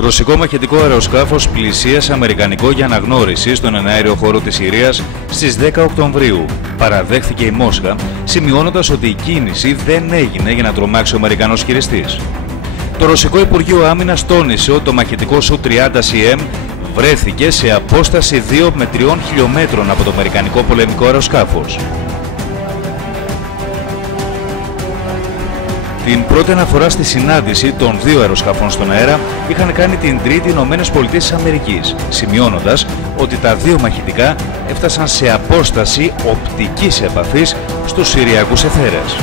Ρωσικό μαχητικό αεροσκάφος πλησίασε αμερικανικό για αναγνώριση στον εναέριο χώρο της Συρίας στις 10 Οκτωβρίου. Παραδέχθηκε η Μόσχα, σημειώνοντας ότι η κίνηση δεν έγινε για να τρομάξει ο Αμερικανός χειριστής. Το Ρωσικό Υπουργείο Άμυνας τόνισε ότι το μαχητικό Su-30CM βρέθηκε σε απόσταση 2 με 3 χιλιόμετρων από το αμερικανικό πολεμικό αεροσκάφος. Την πρώτη αναφορά στη συνάντηση των δύο αεροσκαφών στον αέρα είχαν κάνει την Τρίτη οι ΗΠΑ, σημειώνοντας ότι τα δύο μαχητικά έφτασαν σε απόσταση οπτικής επαφής στους Συριακούς εθέρες.